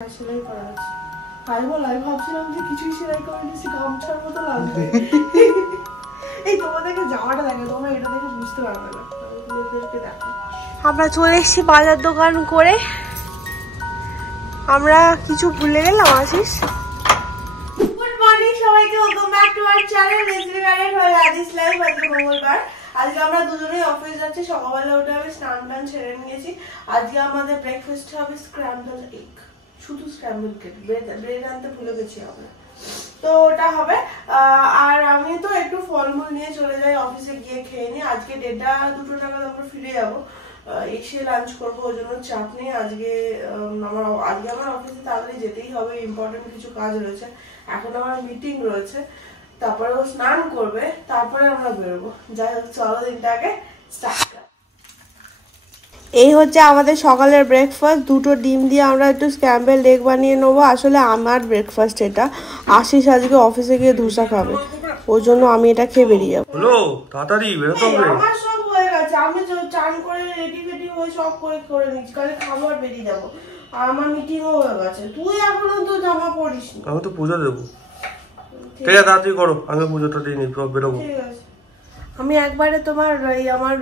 সেলাই করা আছে। আমি ভাবছিলাম যে কিছুই সেলাই করে নিয়েছি, গামছার মতো লাগবে। এই তোমাদেরকে জামাটা দেখে, তোমরা এটা দেখে বুঝতে পারবে না। আমরা চলে এসেছি বাজার দোকান করে। আমরা কিছু ভুলে গেলাম আশিস। গুড মর্নিং সবাইকে, welcome back to our channel lazily garden by Adis life. আজকে মঙ্গলবার, আজকে আমরা দুজনেই অফিস যাচ্ছি। সকালবেলা উঠে আমি স্নান টান ছেড়ে নিয়েছি। আজকে আমাদের ব্রেকফাস্ট হবে স্ক্র্যাম্বল এগ, শুধু স্ক্র্যাম্বল এগ, ব্রেড আনতে ভুলে গেছি আমরা, তো ওটা হবে। আর আমি তো একটু ফলমূল নিয়ে চলে যাই অফিসে, গিয়ে খেয়ে নিই। আজকে 1:30-2 নাগাদ আমরা ফিরে যাবো, এসে লাঞ্চ করবো, ওই জন্য চাপ নেই। আজকে আমার অফিসে তাড়াতাড়ি যেতেই হবে, ইম্পর্টেন্ট কিছু কাজ রয়েছে। এখন আমার মিটিং রয়েছে, তারপরে ও স্নান করবে, তারপরে আমরা বেরোবো। যাই হোক, চলো দিনটা আগে স্টার্ট করি। এই হচ্ছে আমাদের সকালের ব্রেকফাস্ট। 2টো ডিম দিয়ে আমরা একটু স্ক্র্যাম্বল এগ বানিয়ে নেবো। আসলে আমার ব্রেকফাস্ট এটা। আশিস আজকে অফিসে গিয়ে ধোসা খাবে, ওই জন্য আমি এটা খেয়ে বেরিয়ে যাবো। হলো তাড়াতাড়ি বেরোতে হবে। আমার সব হয়ে গেছে, আমি চান করে রেডি হয়ে সব করে নিচ্ছি, কালে খাবো আর বেরিয়ে যাবো। আর আমার মিটিংও হয়ে গেছে। তুই এখনো তো জামা পরিস নি। আমি তো পুজো দেবো। ঠিক আছে, তাড়াতাড়ি করো, আমি পুজোটা দিয়ে নিই, বেরোবো। ঠিক আছে। আমি একবারে তোমার আমার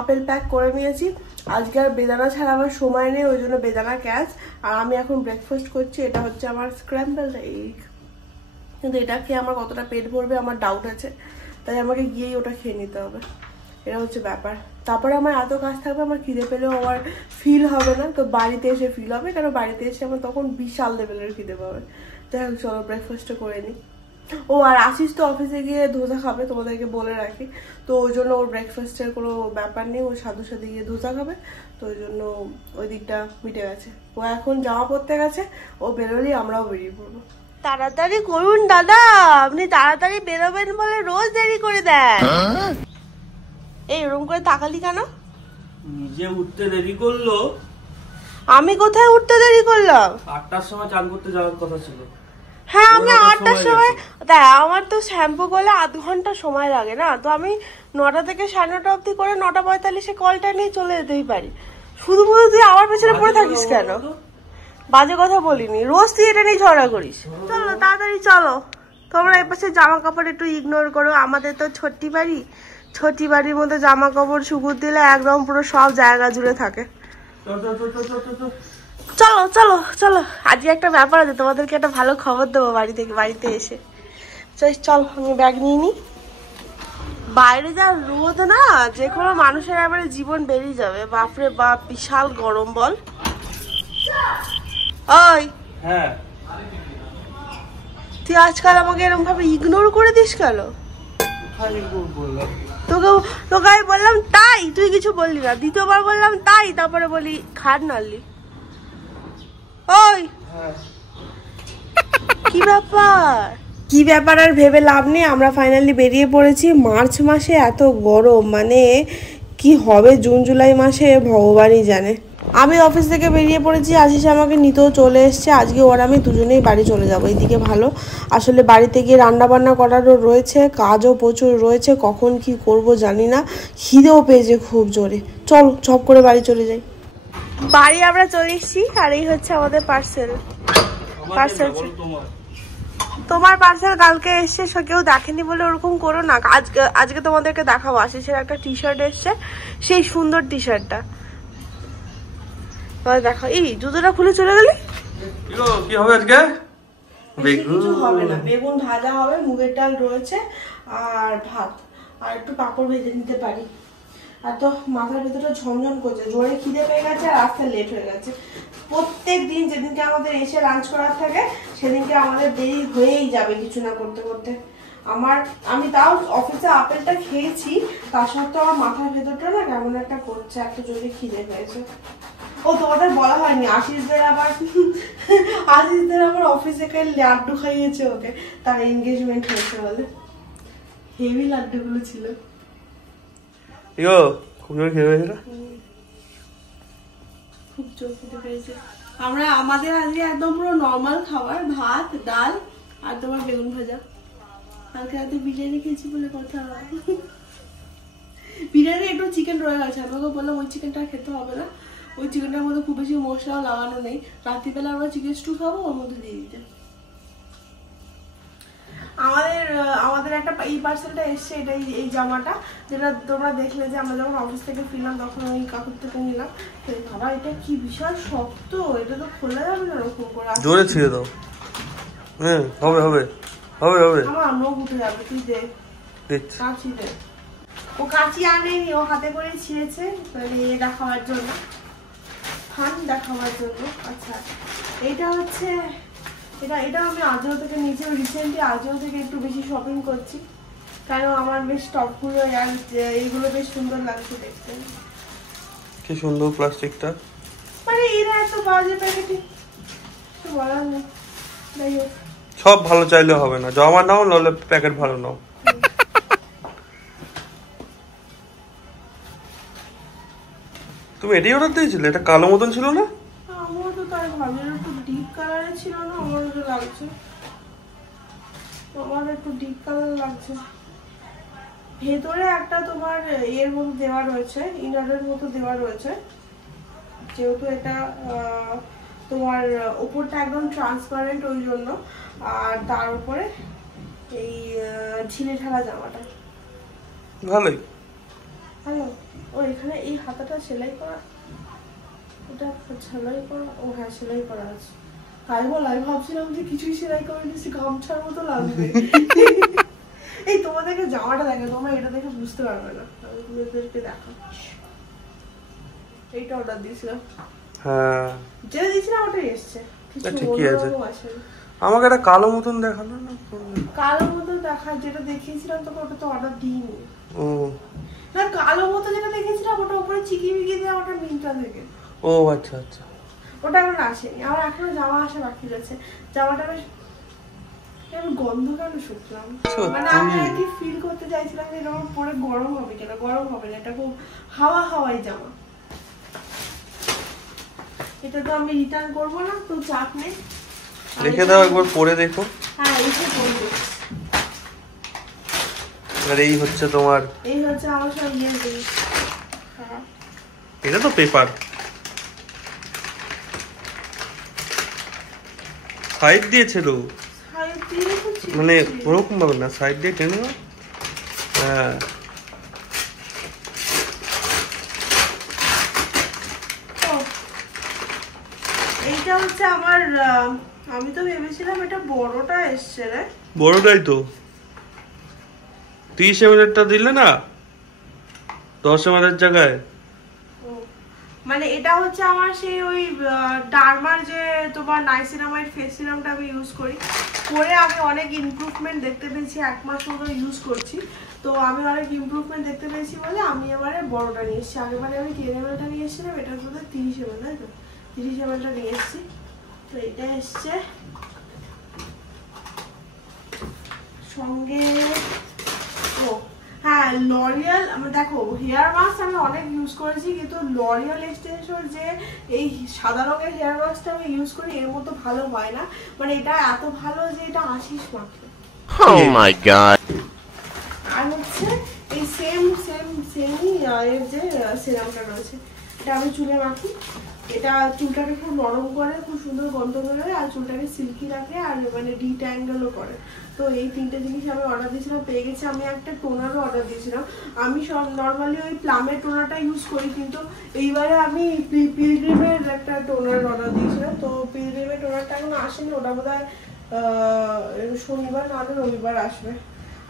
আপেল প্যাক করে নিয়েছি। আজকে আর বেদানা ছাড়া আমার সময় নেই, ওই জন্য বেদানা ক্যাচ। আর আমি এখন ব্রেকফাস্ট করছি। এটা হচ্ছে আমার স্ক্র্যাম্বল এগ, কিন্তু এটা খেয়ে আমার কতটা পেট ভরবে আমার ডাউট আছে, তাই আমাকে গিয়েই ওটা খেয়ে নিতে হবে। এটা হচ্ছে ব্যাপার। তারপরে আমার এত কাজ থাকবে, আমার খিদে পেলেও আমার ফিল হবে না, তো বাড়িতে এসে ফিল হবে, কারণ বাড়িতে এসে আমার তখন বিশাল লেভেলের খিদে পাবে। যাই হোক, চলো ব্রেকফাস্টটা করে নিই। ও আর আশিস তো অফিসে গিয়ে ধোসা খাবে, তোমাদেরকে বলে রাখি। তো ওই জন্য ওর ব্রেকফাস্টের কোনো ব্যাপার নেই, ও সাধু সাথে গিয়ে ধোসা খাবে, তো ওই জন্য ওই দিকটা মিটে গেছে। ও এখন জামা পরতে গেছে, ও বেরোলেই আমরাও বেরিয়ে পড়বো। তাড়াতাড়ি করুন দাদা, আপনি তাড়াতাড়ি বেরোবেন বলে রোজ দেরি করে দেন। এই ওরকম করে তাকালি কেন? নিজে উঠতে দেরি করলো। আমি কোথায় উঠতে দেরি করলাম? 8টার সময় চান করতে যাওয়ার কথা ছিল। হ্যাঁ, আমি 8টার সময়, তাই আমার তো শ্যাম্পু করলে আধ ঘন্টা সময় লাগে না, তো আমি 9টা থেকে 9:30 অব্দি করে 9:45-এ কলটা নিয়ে চলে যেতেই পারি। শুধু তুই আমার পেছনে পড়ে থাকিস কেন? বাজে কথা বলিনি, রোজ তুই এটা নিয়ে ঝগড়া করিস। চলো তাড়াতাড়ি চলো, তোমরা এপাশে জামা কাপড় একটু ইগনোর করো। আমাদের তো ছোট্টি বাড়ি, ছোট্টি বাড়ির মধ্যে জামা কাপড় শুকুর দিলে একদম পুরো সব জায়গা জুড়ে থাকে। চলো চলো চলো, আজকে একটা ব্যাপার আছে, তোমাদেরকে একটা ভালো খবর দেবো বাড়িতে এসে। চল, আমি ব্যাগ নিয়ে নিই। বাইরে যা রোদ না, যে কোনো মানুষের এবারে জীবন বেরিয়ে যাবে। বাপরে বাপ, বিশাল গরম বল। ওই হ্যাঁ, তুই আজকাল আমাকে এরকম ভাবে ইগনোর করে দিস কেন? তোকে আমি বললাম তাই, তুই কিছু বললি না। দ্বিতীয়বার বললাম তাই, তারপরে বলি খাট নাড়লি। ওই কি ব্যাপার আর ভেবে লাভ নেই। আমরা ফাইনালি বেরিয়ে পড়েছি। মার্চ মাসে এত গরম, মানে কি হবে জুন জুলাই মাসে ভগবানই জানে। আমি অফিস থেকে বেরিয়ে পড়েছি, আশিস আমাকে নিতেও চলে এসছে। আজকে ওর আমি দুজনেই বাড়ি চলে যাবো, এইদিকে ভালো। আসলে বাড়িতে গিয়ে রান্না বান্না করারও রয়েছে, কাজও প্রচুর রয়েছে, কখন কি করব জানি না। খিদেও পেয়েছে খুব জোরে। চলো ঝপ করে বাড়ি চলে যাই। বাড়ি আমরা চলে এসেছি, আর এই হচ্ছে আমাদের পার্সেল। তোমার পার্সেল কালকে এসছে, কেউ দেখেনি বলে ওরকম করো না। আজকে তোমাদেরকে দেখাবো। আশিসের একটা টি শার্ট এসছে, সেই সুন্দর টি শার্টটা দেখো। এই জুতোটা খুলে চলে গেলি। কি হবে আজকে? কিছু হবে না, বেগুন ভাজা হবে, মুগের ডাল রয়েছে, আর ভাত, আর একটু পাঁপড় ভেজে নিতে পারি। আর তো মাথার ভেতরটা ঝনঝন করছে, জোরে খিদে পেয়ে গেছে, আর রাস্তা লেট হয়ে গেছে। প্রত্যেক দিন যেদিনকে আমাদের এসে লাঞ্চ করার থাকে, সেদিনকে আমাদের দেরি হয়েই যাবে কিছু না করতে করতে। আমি তাও অফিসে আপেলটা খেয়েছি, তার সত্ত্বেও আমার মাথার ভেতরটা না কেমন একটা করছে, এত জোরে খিদে পেয়েছে। ও তোমাদের বলা হয়নি, আশিসদের আবার অফিসে লাড্ডু খাইয়েছে ওকে, তার এনগেজমেন্ট হয়েছে বলে। হেভি লাড্ডুগুলো ছিল। খুব জোর খেতে পেয়েছে। আমাদের আজকে একদম পুরো নর্মাল খাবার, ভাত ডাল আর তোমার বেগুন ভাজা। কালকে রাতে বিরিয়ানি খেয়েছি বলে কথা। বিরিয়ানি একটু চিকেন রয়ে গেছে, আমাকে বললাম ওই চিকেনটা খেতে হবে না, ওই চিকেনটার মধ্যে খুব বেশি মশলাও লাগানো নেই। রাত্রিবেলা আমরা চিকেন স্টু খাবো, ওর মধ্যে দিয়ে দিতে। আমাদের একটা এই পার্সেলটা এসছে, এটা এই জামাটা যেটা তোমরা দেখলে যে আমরা যখন অফিস থেকে ফিরলাম তখন ওই কাকুর থেকে নিলাম। বাবা এটা কি বিশাল শক্ত, এটা তো খোলা যাবে না ওরকম করে। জোরে ছিঁড়ে দাও। হ্যাঁ হবে হবে হবে হবে। আমার নখ উঠে যাবে, তুই দে কাঁচি দে। ও কাঁচি আনেনি, ও হাতে করে ছিঁড়েছে মানে এটা খাওয়ার জন্য, ঠান্ডা খাওয়ার জন্য। আচ্ছা এইটা হচ্ছে এটা আমি আজিও থেকে নিয়েছি। রিসেন্টলি আজিও থেকে একটু বেশি শপিং করছি, কারণ আমার বেশ টপগুলো আর এইগুলো বেশ সুন্দর লাগছে দেখতে। কি সুন্দর প্লাস্টিকটা, মানে এরা এত বাজে প্যাকেটিং, তো বলার নেই। যাই হোক, সব ভালো চাইলে হবে না, জমা নাও নাহলে প্যাকেট ভালো নাও। তুমি এটাই অর্ডার দিয়েছিলে? এটা কালো মতন ছিল না? আমার তো তাই ভাবলাম একটু ডিপ কালারে ছিল না, আমার তো লাগছে, আমার একটু ডিপ কালার লাগছে। ভেতরে একটা তোমার এর মতো দেওয়া রয়েছে, ইনারের মতো দেওয়া রয়েছে, যেহেতু এটা তোমার উপরটা একদম ট্রান্সপারেন্ট ওই জন্য। আর তার উপরে এই ঝিলে ঢালা জামাটা ভালোই ভালো। ও এখানে এই হাতাটা সেলাই করা, এটা সেলাই করা, ও হ্যাঁ সেলাই করা আছে। আমি ভাবছিলাম যে কিছুই সেলাই করে দিচ্ছি, গামছার মতো লাগবে। এই তোমাদেরকে জামাটা দেখে, তোমরা এটা দেখে বুঝতে পারবে না, আমি তোমাদেরকে দেখো। এইটা অর্ডার দিয়েছিলাম, হ্যাঁ যেটা দিয়েছিলাম ওটাই এসছে। ঠিকই আছে। আমাকে একটা কালো মতন দেখালো না? কালো মতো দেখা যেটা দেখিয়েছিলাম তোকে, ওটা তো অর্ডার দিইনি। ও না, কালো মতো যেটা দেখেছিলাম ওটা উপরে চিকি মিকি দেওয়া, ওটা মিন্ত্রা থেকে। ও আচ্ছা আচ্ছা, ওটা এখন আসেনি, আমার এখনো জামা আসা বাকি রয়েছে। জামাটা বেশ গন্ধ কেন শুকলাম, মানে আমি আর কি ফিল করতে চাইছিলাম যে আমার পরে গরম হবে কিনা। গরম হবে না, এটা খুব হাওয়াই জামা। এটা তো আমি রিটার্ন করবো না, তো চাপ নেই, দেখে দাও একবার পরে দেখো। হ্যাঁ এসে পড়বে। আর এই হচ্ছে তোমার, এই হচ্ছে আমার সব ইয়ে জিনিস। এটা তো পেপার সাইড দিয়েছিল, মানে ওরকম ভাবে না, সাইড দিয়ে টেনে দাও। হ্যাঁ এইটা হচ্ছে আমার, আমি তো ভেবেছিলাম এটা বড়টা এসছে রে। বড়টাই তো 30 ml দিলে না 10 ml জায়গায়। মানে এটা হচ্ছে আমার সেই ওই ডার্মার যে তোমার নাইসিনামাইড ফেস সিরামটা আমি ইউজ করি, করে আমি অনেক ইমপ্রুভমেন্ট দেখতে পেয়েছি। 1 মাস মতো ইউজ করছি, তো আমি অনেক ইমপ্রুভমেন্ট দেখতে পেয়েছি বলে আমি এবারে বড়টা নিয়ে এসেছি। আগেবারে আমি 10 ml নিয়ে এসেছিলাম, এটা শুধু 30 ml, তাই তো 30 ml নিয়ে এসেছি। তো এটা এসছে সঙ্গে। ও হ্যাঁ, লরিয়াল, দেখো হেয়ার মাস্ক আমি অনেক ইউজ করেছি, কিন্তু লরিয়াল এক্সটেনশন যে এই সাদা রঙের হেয়ার মাস্কটা আমি ইউজ করি এর মতো ভালো হয় না। মানে এটা এত ভালো যে এটা আশিস মাত্র। Oh my god. আর হচ্ছে এই সেমই এর যে সিরামটা রয়েছে, এটা আমি চুলে মাখি। এটা চুলটাকে খুব নরম করে, খুব সুন্দর গন্ধ বেরোয়, আর চুলটাকে সিল্কি রাখে, আর মানে ডিট্যাঙ্গেলও করে। তো এই 3টে জিনিস আমি অর্ডার দিয়েছিলাম, পেয়ে গেছি। আমি একটা টোনারও অর্ডার দিয়েছিলাম। আমি সব নর্মালি ওই প্লামের টোনারটা ইউজ করি, কিন্তু এইবারে আমি পিলগ্রিমের একটা টোনার অর্ডার দিয়েছিলাম। তো পিলগ্রিমের টোনারটা এখন আসেনি, ওটা বোধহয় শনিবার নাহলে রবিবার আসবে।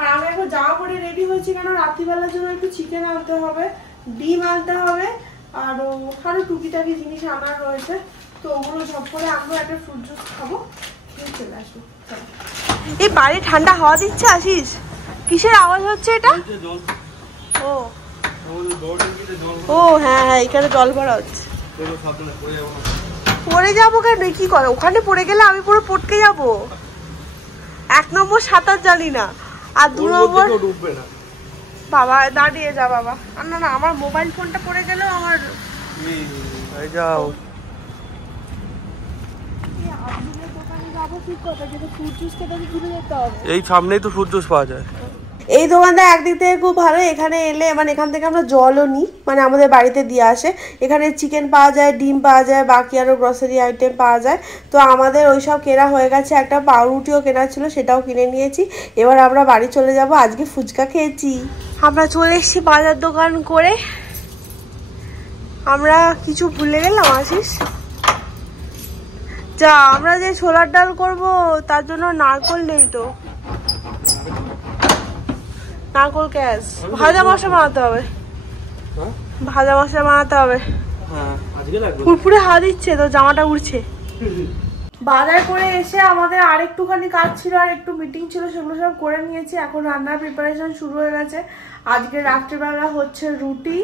আর আমি এখন জামা পরে রেডি হয়েছি, কেন রাত্রিবেলার জন্য একটু চিকেন আনতে হবে, ডিম আনতে হবে, আর আরো টুকিটাকি জিনিস আনার রয়েছে। তো ওগুলো সব করে আনবো, একটা ফ্রুট জুস খাবো, খেয়ে চলে আসবো। এই বাড়ি ঠান্ডা হাওয়া দিচ্ছে আশিস, কিসের আওয়াজ হচ্ছে এটা? ও ও হ্যাঁ হ্যাঁ, এখানে জল ভরা হচ্ছে। পড়ে যাবো কেন, কি করে ওখানে পড়ে গেলে আমি পুরো পটকে যাবো। 1 নম্বর সাঁতার জানি না, আর 2 নম্বর ডুববে না। বাবা দাঁড়িয়ে যা বাবা। না না, আমার মোবাইল ফোনটা পড়ে গেলেও আমার যাও। দোকানে যাবো ঠিক কথা, কিন্তু ফ্রুট জুস খেতে ঘুরে যেতে হবে। এই সামনেই তো ফ্রুট জুস পাওয়া যায়। এই দোকানটা একদিক থেকে খুব ভালো, এখানে এলে মানে এখান থেকে আমরা জলও নিই, মানে আমাদের বাড়িতে দিয়ে আসে। এখানে চিকেন পাওয়া যায়, ডিম পাওয়া যায়, বাকি আরও গ্রসারি আইটেম পাওয়া যায়। তো আমাদের ওই সব কেনা হয়ে গেছে, একটা পাউরুটিও কেনা ছিল সেটাও কিনে নিয়েছি। এবার আমরা বাড়ি চলে যাব। আজকে ফুচকা খেয়েছি। আমরা চলে এসেছি বাজার দোকান করে। আমরা কিছু ভুলে গেলাম আশিস। যা, আমরা যে ছোলার ডাল করব তার জন্য নারকল নেই তো, নারকল ক্যাশ। ভাজা মশলা বানাতে হবে, ভাজা মশলা বানাতে হবে। ফুরফুরে হাওয়া দিচ্ছে তো, জামাটা উড়ছে। বাজার করে এসে আমাদের আরেকটুখানি কাজ ছিল, আর একটু মিটিং ছিল, সেগুলো সব করে নিয়েছি। এখন রান্নার প্রিপারেশন শুরু হয়ে গেছে। আজকে রাত্রিবেলা হচ্ছে রুটি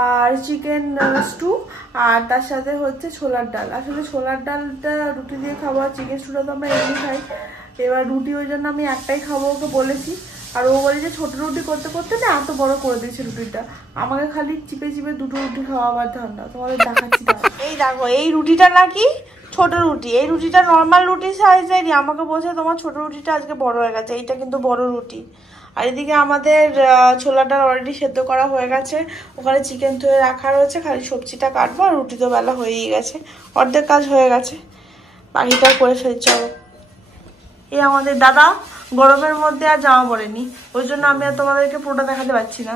আর চিকেন স্টু, আর তার সাথে হচ্ছে ছোলার ডাল। আসলে ছোলার ডালটা রুটি দিয়ে খাবো, আর চিকেন স্টুটা তো আমরা এমনি খাই। এবার রুটি ওই জন্য আমি একটাই খাবো, ওকে বলেছি। আর ও বলে যে ছোট রুটি করতে করতে না এত বড় করে দিয়েছে রুটিটা, আমাকে খালি চিপে চিপে দুটো রুটি খাওয়াবার ধান্দা। তোমাদের দেখাচ্ছি। এই দেখো, এই রুটিটা নাকি ছোট রুটি, এই রুটিটা নর্মাল রুটি সাইজেরই। আমাকে বলছে তোমার ছোট রুটিটা আজকে বড় হয়ে গেছে, এইটা কিন্তু বড় রুটি। আর এদিকে আমাদের ছোলাটা অলরেডি সেদ্ধ করা হয়ে গেছে, ওখানে চিকেন ধুয়ে রাখা রয়েছে, খালি সবজিটা কাটবো। আর রুটি তো বেলা হয়েই গেছে, অর্ধেক কাজ হয়ে গেছে, বাকিটা করে ফেলছি। চলো। এই আমাদের দাদা গরমের মধ্যে আর জামা পরেনি, ওই জন্য আমি আর তোমাদেরকে পুরোটা দেখাতে পারছি না।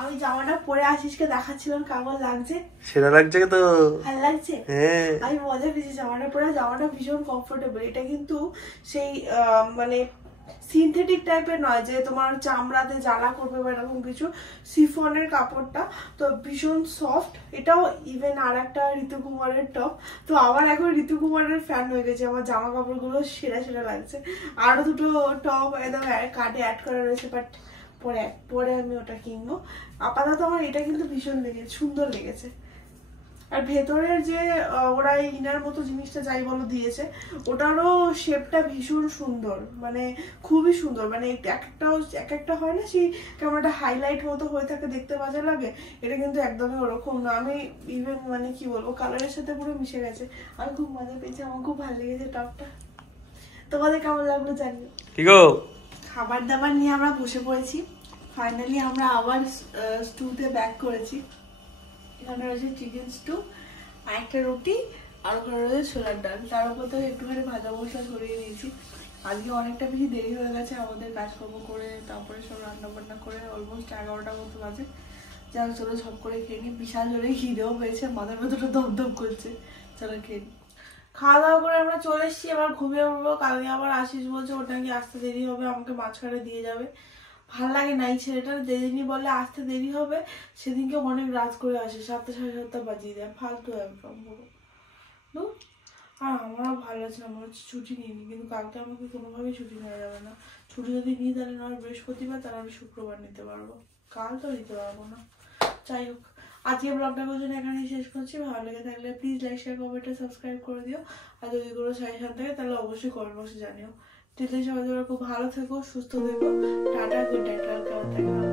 আমি জামাটা পরে আশিসকে দেখাচ্ছিলাম কেমন লাগছে। সেটা লাগছে তো, ভালো লাগছে। হ্যাঁ, আমি মজা পেয়েছি জামাটা পরে। জামাটা ভীষণ কমফোর্টেবল। এটা কিন্তু সেই মানে সিনথেটিক টাইপের নয় যে তোমার চামড়াতে জ্বালা করবে বা এরকম কিছু। সিফনের কাপড়টা তো ভীষণ সফট। এটাও ইভেন আর একটা ঋতু কুমারের টপ। তো আবার এখন ঋতু কুমারের ফ্যান হয়ে গেছে, আমার জামা কাপড়গুলো সেরা সেরা লাগছে। আরো দুটো টপ একদম কার্ডে অ্যাড করা রয়েছে, বাট পরে আমি ওটা কিনবো। আপাতত আমার এটা কিন্তু ভীষণ লেগেছে, সুন্দর লেগেছে। আর ভেতরের যে ওরা ইনার মতো জিনিসটা যাই বলো দিয়েছে, ওটারও শেপটা ভীষণ সুন্দর, মানে খুবই সুন্দর। মানে এক একটা হয় না সেই কেমন একটা হাইলাইট মতো হয়ে থাকে, দেখতে বাজে লাগে। এটা কিন্তু একদমই ওরকম না। আমি ইভেন মানে কি বলবো, কালারের সাথে পুরো মিশে গেছে। আমি খুব মজা পেয়েছি, আমার খুব ভালো লেগেছে টপটা। তোমাদের কেমন লাগলো জানিও। কি গো, খাবার দাবার নিয়ে আমরা বসে পড়েছি। ফাইনালি আমরা আবার স্টুতে ব্যাক করেছি। এখানে রয়েছে চিকেন স্টু, আর একটা রুটি, আর ওখানে রয়েছে ছোলার ডাল। তার উপর থেকে একটুখানি ভাজা মশলা ছড়িয়ে দিয়েছি। আজকে অনেকটা বেশি দেরি হয়ে গেছে আমাদের কাজকর্ম করে, তারপরে সব রান্না বান্না করে অলমোস্ট 11টার মতো বাজে। যাক চলো সব করে খেয়ে নিই। বিশাল জোরে খিদেও পেয়েছে, মাথার ভেতরটা দপদপ করছে। চলো খেয়ে নিই। খাওয়া দাওয়া করে আমরা চলে এসেছি, এবার ঘুমিয়ে পড়বো। কালকে আবার আশিস বলছে ওর নাকি আসতে দেরি হবে, আমাকে মাঝখানে দিয়ে যাবে। ভাল লাগে না এই ছেলেটার, যেদিনই বলে আসতে দেরি হবে সেদিনকে অনেক রাত করে আসে, 7টা সাড়ে 7টা বাজিয়ে দেয়। ফালতু একদম পুরো। আর আমারও ভালো লাগছে না, মনে হচ্ছে ছুটি নিইনি, কিন্তু কালকে আমাকে কোনোভাবেই ছুটি নেওয়া যাবে না। ছুটি যদি নিই তাহলে নয় বৃহস্পতিবার, তাহলে আমি শুক্রবার নিতে পারবো, কাল তো নিতে পারবো না। যাই হোক, আজকে ব্লগটার জন্য এখানেই শেষ করছি। ভালো লেগে থাকলে প্লিজ লাইক শেয়ার কমেন্টে সাবস্ক্রাইব করে দিও। আর যদি কোনো সাজেশন থাকে তাহলে অবশ্যই কমেন্ট বক্সে জানিও। সবাই খুব ভালো থেকো, সুস্থ থেকো। টাটা, গুড নাইট, কালকে আবার দেখা হবে।